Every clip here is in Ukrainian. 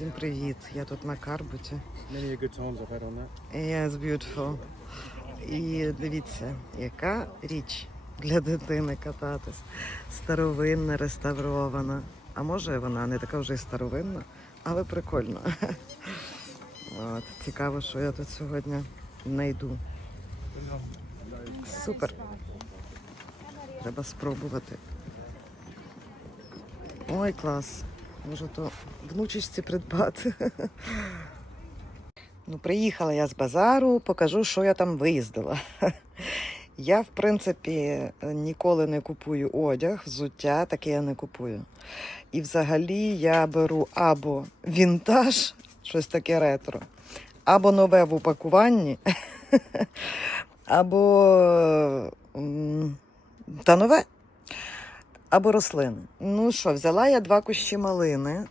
Всім привіт! Я тут на Карбуті. Yes, beautiful. І дивіться, яка річ для дитини кататись. Старовинна, реставрована. А може вона не така вже й старовинна, але прикольна. От, цікаво, що я тут сьогодні знайду. Супер. Треба спробувати. Ой, клас. Може то внучечці придбати. Ну, приїхала я з базару, покажу, що я там виїздила. Я, в принципі, ніколи не купую одяг, взуття, таке я не купую. І взагалі я беру або вінтаж, щось таке ретро, або нове в упакуванні, або та нове, або рослини. Ну що, взяла я два кущі малини.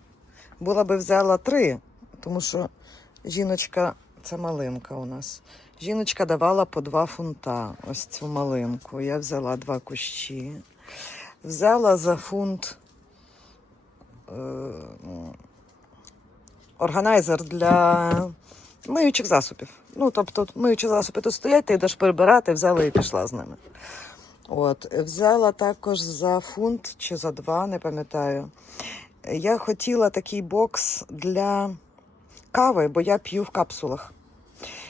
Була би взяла три, тому що жіночка, це малинка у нас. Жіночка давала по два фунта ось цю малинку. Я взяла два кущі. Взяла за фунт е, ну, органайзер для миючих засобів. Ну, тобто, миючі засоби тут стоять, ти йдеш прибирати, взяла і пішла з ними. От, взяла також за фунт чи за два, не пам'ятаю. Я хотіла такий бокс для кави, бо я п'ю в капсулах.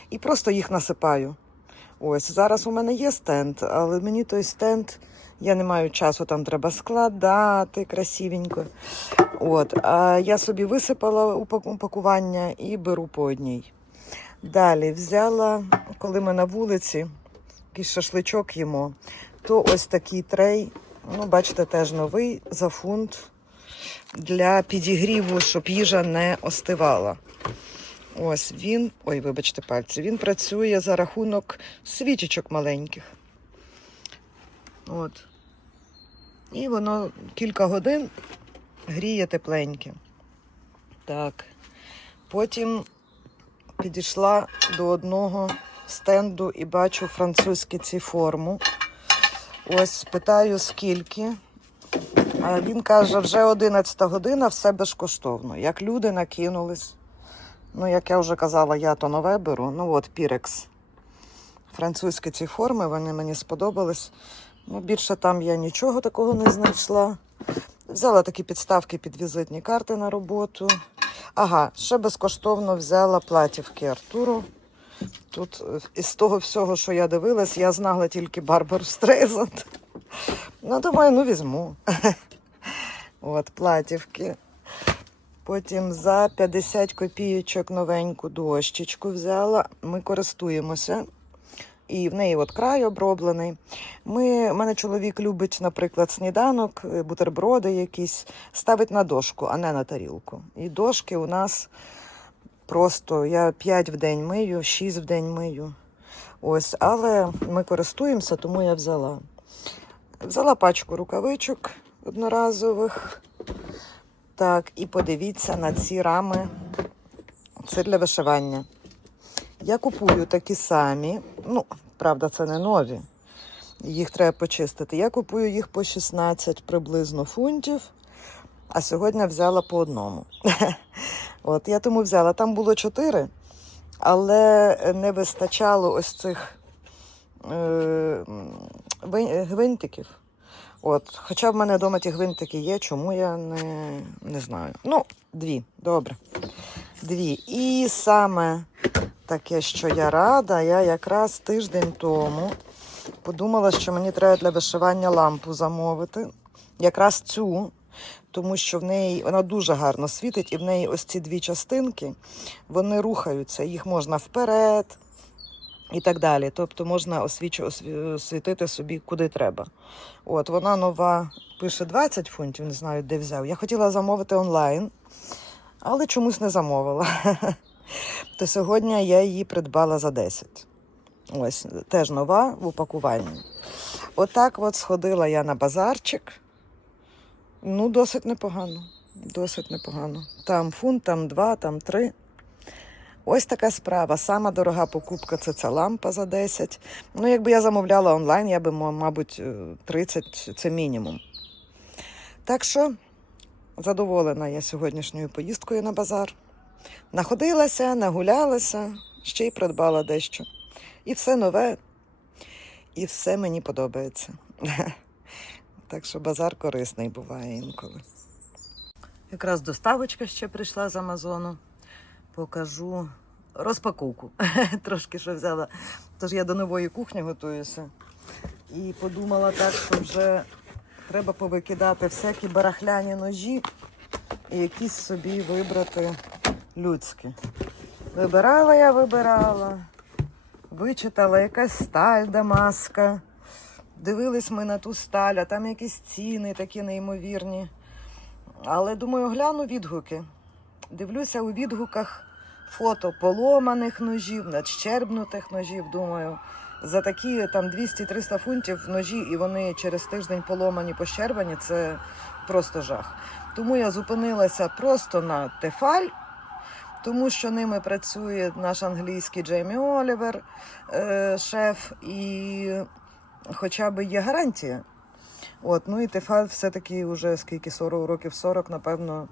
І просто їх насипаю. Ось зараз у мене є стенд, але мені той стенд, я не маю часу, там треба складати красивенько. От, а я собі висипала упакування і беру по одній. Далі взяла, коли ми на вулиці, якийсь шашличок їмо, то ось такий трей, ну, бачите, теж новий за фунт для підігріву, щоб їжа не остивала. Ось він, ой, вибачте пальці, він працює за рахунок свічечок маленьких. От. І воно кілька годин гріє тепленьке. Так. Потім підійшла до одного стенду і бачу французькі ці форму. Ось питаю, скільки. Він каже, вже 11 година, все безкоштовно. Як люди накинулись. Ну, як я вже казала, я то нове беру. Ну от Пірекс. Французькі ці форми, вони мені сподобались. Ну, більше там я нічого такого не знайшла. Взяла такі підставки під візитні карти на роботу. Ага, ще безкоштовно взяла платівки Артуру. Тут е, із того всього, що я дивилась, я знала тільки Барбару Стрейзанд. Ну, думаю, ну візьму. От, платівки. Потім за 50 копійочок новеньку дощечку взяла. Ми користуємося. І в неї от край оброблений. Ми, мене чоловік любить, наприклад, сніданок, е, бутерброди якісь ставить на дошку, а не на тарілку. І дошки у нас просто я 5 в день мию, 6 в день мию. Ось, але ми користуємося, тому я взяла. Взяла пачку рукавичок одноразових. Так, і подивіться на ці рами. Це для вишивання. Я купую такі самі. Ну, правда, це не нові. Їх треба почистити. Я купую їх по 16 приблизно фунтів, а сьогодні взяла по одному. От, я тому взяла. Там було 4, але не вистачало ось цих е, гвинтиків. От, хоча в мене вдома ті гвинтики є, чому я не, не знаю. Ну, дві, добре. Дві. І саме таке, що я рада, я якраз тиждень тому подумала, що мені треба для вишивання лампу замовити. Якраз цю, тому що в неї вона дуже гарно світить, і в неї ось ці дві частинки вони рухаються, їх можна вперед і так далі. Тобто можна освіч... освітити собі куди треба. От вона нова, пише 20 фунтів, не знаю, де взяв. Я хотіла замовити онлайн, але чомусь не замовила. То сьогодні я її придбала за 10. Ось, теж нова в упакуванні. Отак от сходила я на базарчик. Ну, досить непогано. Досить непогано. Там фунт, там два, там три. Ось така справа. Сама дорога покупка це ця лампа за 10. Ну, якби я замовляла онлайн, я би, мабуть, е, 30 це мінімум. Так що задоволена я сьогоднішньою поїздкою на базар. Находилася, нагулялася, ще й придбала дещо. І все нове, і все мені подобається. Так що базар корисний буває інколи. Якраз доставочка ще прийшла з Амазону. Покажу розпаковку. Трошки що взяла. Тож я до нової кухні готуюся. І подумала так, що вже треба повикидати всякі барахляні ножі і якісь собі вибрати людські. Вибирала я, вибирала, вичитала якась сталь дамаска. Дивились ми на ту сталь, а там якісь ціни такі неймовірні. Але думаю, гляну відгуки. Дивлюся у відгуках фото поломаних ножів, надщербнутих ножів. Думаю, за такі там 200-300 фунтів ножі, і вони через тиждень поломані, пощербані, це просто жах. Тому я зупинилася просто на Тефаль, тому що ними працює наш англійський Джеймі Олівер, е, шеф, і хоча б є гарантія. От, ну і Тефаль все-таки вже скільки 40 років 40, напевно,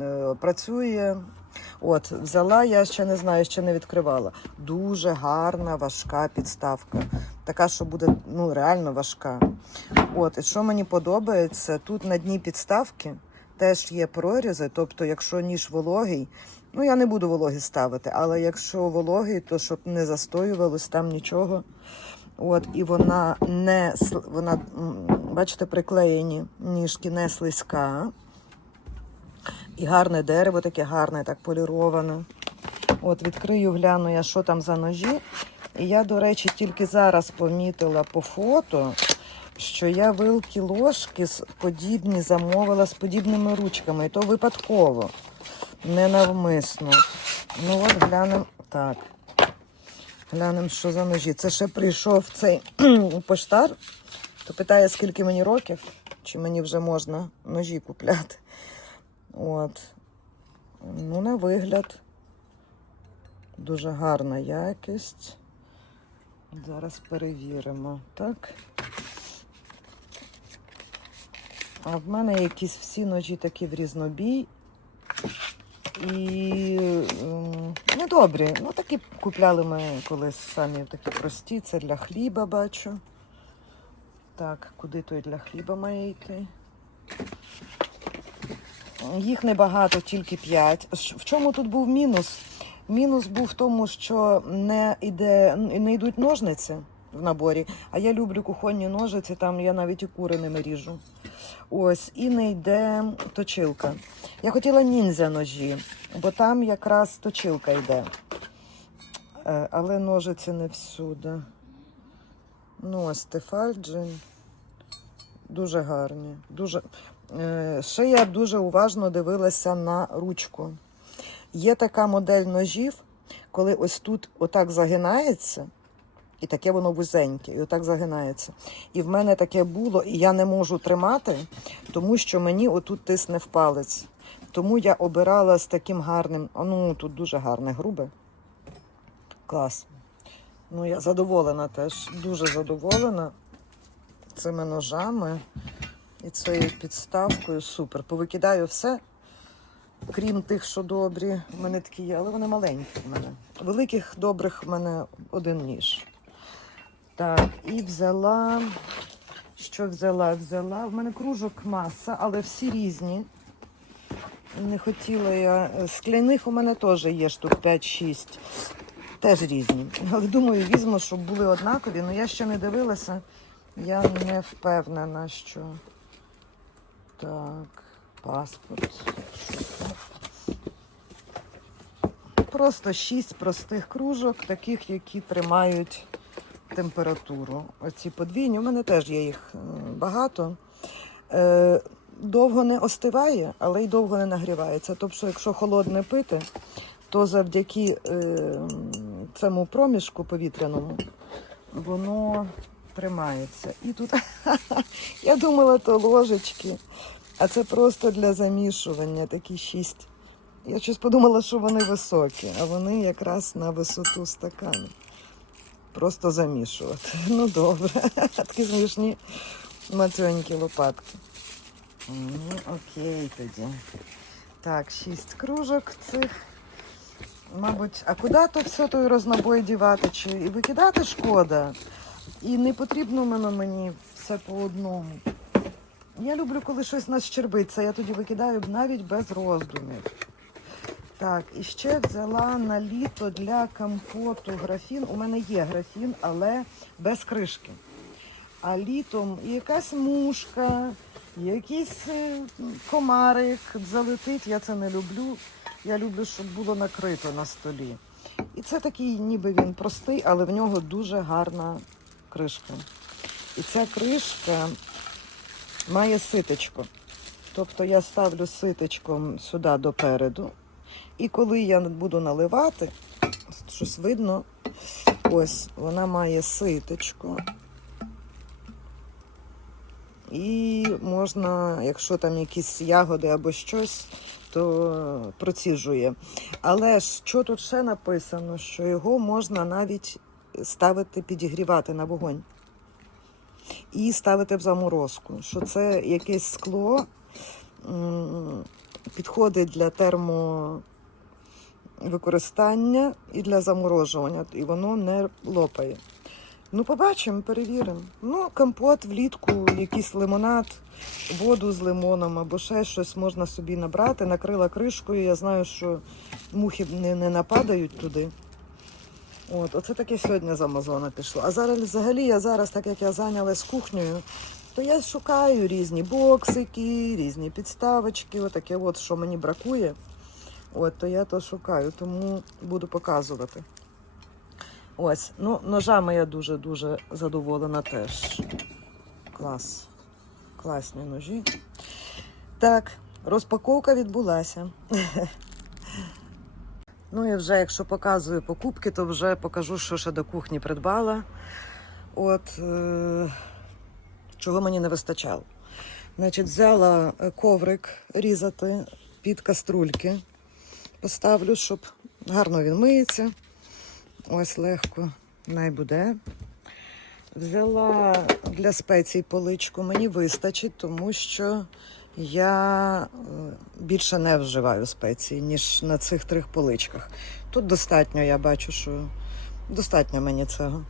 е, працює. От, взяла, я ще не знаю, ще не відкривала. Дуже гарна, важка підставка. Така, що буде ну, реально важка. От, і що мені подобається, тут на дні підставки теж є прорізи. Тобто, якщо ніж вологий, ну я не буду вологий ставити, але якщо вологий, то щоб не застоювалось там нічого. От, і вона не вона, бачите, приклеєні ніжки не слизька. І гарне дерево, таке гарне, так поліроване. От, відкрию, гляну я, що там за ножі. І я, до речі, тільки зараз помітила по фото, що я вилки ложки подібні замовила з подібними ручками. І то випадково, ненавмисно. Ну от глянемо так. Глянемо, що за ножі. Це ще прийшов цей поштар, то питає, скільки мені років, чи мені вже можна ножі купляти. От. Ну, на вигляд. Дуже гарна якість. Зараз перевіримо. Так. А в мене якісь всі ножі такі в різнобій. І ем, ну, добрі. Ну, такі купляли ми колись самі такі прості. Це для хліба бачу. Так, куди той для хліба має йти? Їх небагато, тільки 5. В чому тут був мінус? Мінус був в тому, що не йде, не йдуть ножниці в наборі, а я люблю кухонні ножиці, там я навіть і кури ними ріжу. Ось, і не йде точилка. Я хотіла ніндзя ножі, бо там якраз точилка йде. Е, Але ножиці не всюди. Ну, ось Тефальджин. Дуже гарні. Дуже... Е, Ще я дуже уважно дивилася на ручку. Є така модель ножів, коли ось тут отак загинається, і таке воно вузеньке, і отак загинається. І в мене таке було, і я не можу тримати, тому що мені отут тисне в палець. Тому я обирала з таким гарним, а ну тут дуже гарне, грубе. Клас. Ну, я задоволена теж, дуже задоволена цими ножами і цією підставкою. Супер. Повикидаю все, крім тих, що добрі. У мене такі є, але вони маленькі в мене. Великих добрих в мене один ніж. Так, і взяла. Що взяла? Взяла. В мене кружок маса, але всі різні. Не хотіла я. Скляних у мене теж є штук 5-6. Теж різні. Але думаю, візьму, щоб були однакові. Ну я ще не дивилася. Я не впевнена, що. Так, паспорт. Просто шість простих кружок, таких, які тримають температуру. Оці подвійні. У мене теж є їх е, багато. Е, довго не остиває, але й довго не нагрівається. Тобто, якщо холодне пити, то завдяки е, цьому проміжку повітряному воно тримається. І тут я думала, то ложечки, а це просто для замішування такі шість. Я щось подумала, що вони високі, а вони якраз на висоту стакану. Просто замішувати. Ну добре. Такі смішні мацьонькі лопатки. Ну, окей тоді. Так, шість кружок цих. мабуть, а куди то все той рознобой дівати? Чи і викидати шкода? І не потрібно мене мені все по одному. Я люблю, коли щось нащербиться, я тоді викидаю навіть без роздумів. Так, і ще взяла на літо для компоту графін. У мене є графін, але без кришки. А літом якась мушка, якийсь е, комарик залетить. Я це не люблю. Я люблю, щоб було накрито на столі. І це такий, ніби він простий, але в нього дуже гарна кришка. І ця кришка має ситочко. Тобто я ставлю ситочком сюди допереду. І коли я буду наливати, щось видно, ось вона має ситочко. І можна, якщо там якісь ягоди або щось, то проціжує. Але що тут ще написано, що його можна навіть ставити, підігрівати на вогонь. І ставити в заморозку. Що це якесь скло підходить для термовикористання і для заморожування, і воно не лопає. Ну, побачимо, перевіримо. Ну, компот влітку, якийсь лимонад, воду з лимоном або ще щось можна собі набрати. Накрила кришкою. Я знаю, що мухи не, не нападають туди. От, оце таке сьогодні з Амазона пішло. А зараз взагалі я зараз, так як я зайнялась кухнею, то я шукаю різні боксики, різні підставочки, отаке от, що мені бракує. От, то я то шукаю, тому буду показувати. Ось, ну, ножами я дуже-дуже задоволена теж. Клас. Класні ножі. Так, розпаковка відбулася. Ну і вже, якщо показую покупки, то вже покажу, що ще до кухні придбала. От е- чого мені не вистачало. Значить, взяла коврик різати під каструльки. Поставлю, щоб гарно він миється. Ось легко най буде. Взяла для спецій поличку, мені вистачить, тому що я е, більше не вживаю спецій, ніж на цих трьох поличках. Тут достатньо, я бачу, що достатньо мені цього.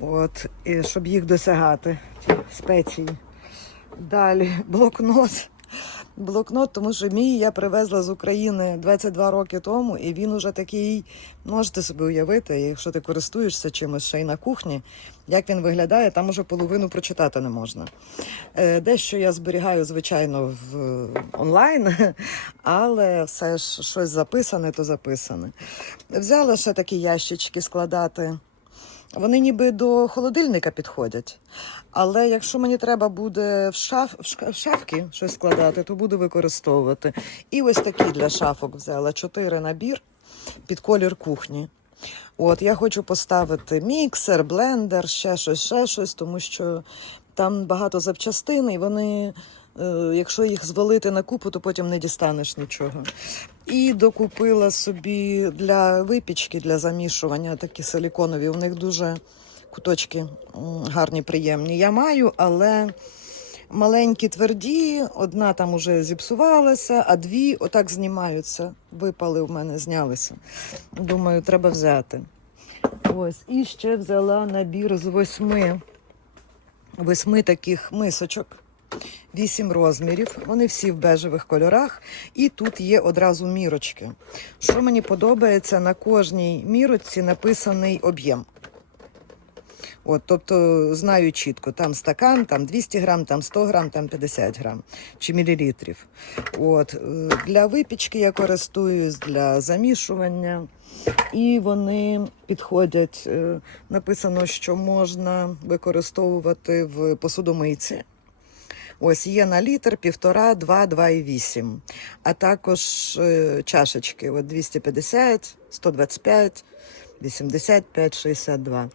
От, і щоб їх досягати, спеції. Далі блокнот. Блокнот, тому що мій я привезла з України 22 роки тому, і він уже такий, можете собі уявити, якщо ти користуєшся чимось ще й на кухні, як він виглядає, там уже половину прочитати не можна. Е, Дещо я зберігаю, звичайно, в онлайн, але все ж щось записане, то записане. Взяла ще такі ящички складати. Вони ніби до холодильника підходять. Але якщо мені треба буде в, шаф, в шафки щось складати, то буду використовувати. І ось такі для шафок взяла чотири набір під колір кухні. От я хочу поставити міксер, блендер, ще щось, ще щось, тому що там багато запчастин, і вони, е, якщо їх звалити на купу, то потім не дістанеш нічого. І докупила собі для випічки, для замішування такі силіконові. У них дуже куточки гарні, приємні. Я маю, але маленькі тверді, одна там уже зіпсувалася, а дві отак знімаються. Випали в мене, знялися. Думаю, треба взяти. Ось, і ще взяла набір з восьми, восьми таких мисочок. Вісім розмірів, вони всі в бежевих кольорах, і тут є одразу мірочки. Що мені подобається, на кожній мірочці написаний об'єм. От, тобто знаю чітко, там стакан, там 200 грам, там 100 грам, там 50 грам чи мілілітрів. От, е, для випічки я користуюсь, для замішування. І вони підходять. е, Написано, що можна використовувати в посудомийці. Ось є на літр, півтора, два, два і вісім. А також е, чашечки от 250, 125, 85, 62.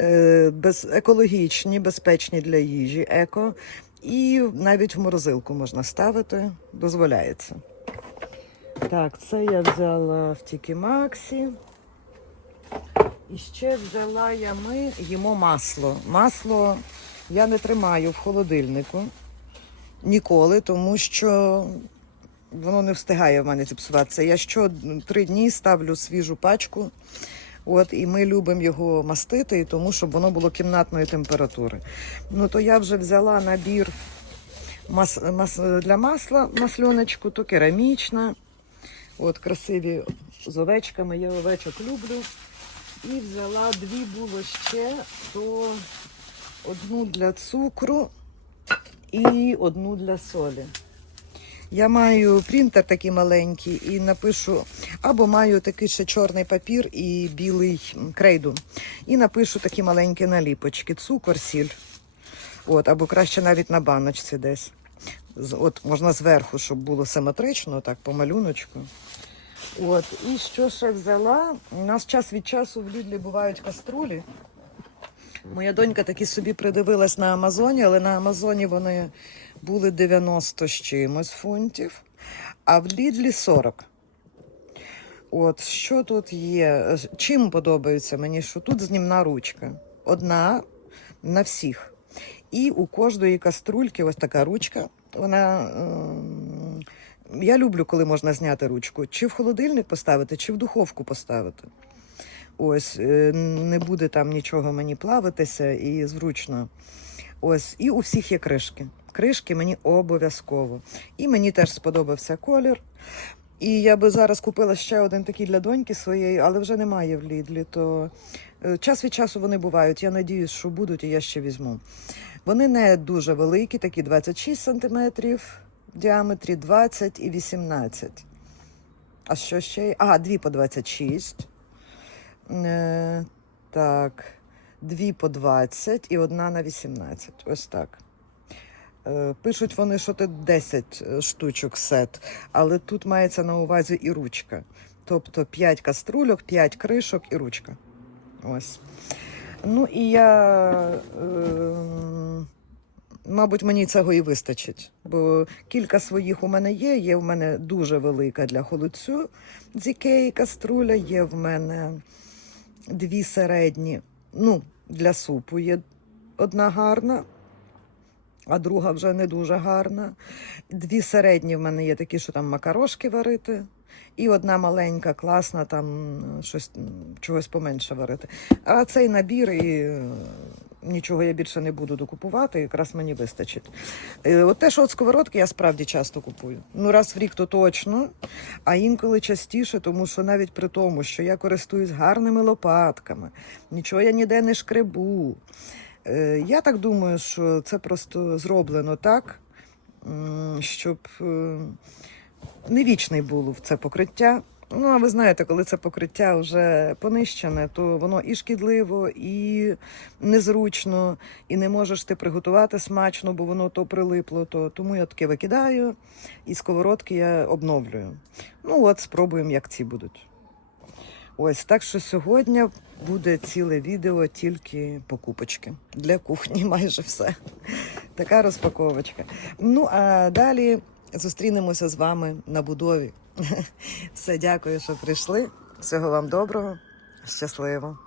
Е, без, екологічні, безпечні для їжі, еко. І навіть в морозилку можна ставити, дозволяється. Так, це я взяла в Тікі Максі. І ще взяла я ми їмо масло. Масло я не тримаю в холодильнику ніколи, тому що воно не встигає в мене зіпсуватися. Я що три дні ставлю свіжу пачку. От, і ми любимо його мастити, і тому щоб воно було кімнатної температури. Ну то я вже взяла набір мас, мас, для масла масльоночку, то керамічна. От красиві з овечками. Я овечок люблю. І взяла дві було ще, то одну для цукру і одну для солі. Я маю принтер такий маленький і напишу, або маю такий ще чорний папір і білий крейду. І напишу такі маленькі наліпочки: цукор, сіль. От, або краще навіть на баночці десь. От можна зверху, щоб було симетрично, так, по малюночку. От, і що ще взяла? У нас час від часу в Людлі бувають каструлі. Моя донька таки собі придивилась на Амазоні, але на Амазоні вони були 90 з чимось фунтів, а в Лідлі 40. От що тут є? Чим подобається мені, що тут знімна ручка. Одна на всіх. І у кожної каструльки ось така ручка. Вона. ем, Я люблю, коли можна зняти ручку. Чи в холодильник поставити, чи в духовку поставити. Ось, е, не буде там нічого мені плавитися і зручно. Ось, і у всіх є кришки. Кришки мені обов'язково. І мені теж сподобався колір. І я би зараз купила ще один такий для доньки своєї, але вже немає в Лідлі. То е, час від часу вони бувають. Я надіюсь, що будуть, і я ще візьму. Вони не дуже великі, такі 26 сантиметрів в діаметрі, 20 і 18. А що ще? А, дві по 26. Е, так, дві по 20 і одна на 18. Ось так. Е, Пишуть вони, що це 10 штучок сет, але тут мається на увазі і ручка. Тобто 5 каструльок, 5 кришок і ручка. Ось. Ну і я, е, мабуть, мені цього і вистачить. Бо кілька своїх у мене є. Є в мене дуже велика для холодцю з ікеї каструля, є в мене дві середні. Ну, для супу є одна гарна, а друга вже не дуже гарна. Дві середні в мене є такі, що там макарошки варити. І одна маленька, класна, там щось чогось поменше варити. А цей набір і е, нічого я більше не буду докупувати, якраз мені вистачить. Е, От те, що от сковородки я справді часто купую. Ну, раз в рік то точно, а інколи частіше, тому що навіть при тому, що я користуюсь гарними лопатками, нічого я ніде не шкребу. Е, Я так думаю, що це просто зроблено так, щоб е, не вічний було в це покриття. Ну, а ви знаєте, коли це покриття вже понищене, то воно і шкідливо, і незручно, і не можеш ти приготувати смачно, бо воно то прилипло. То тому я таке викидаю, і сковородки я обновлюю. Ну от спробуємо, як ці будуть. Ось так що сьогодні буде ціле відео тільки покупочки для кухні, майже все. Така розпаковочка. Ну а далі зустрінемося з вами на будові. Все, дякую, що прийшли. Всього вам доброго, щасливо.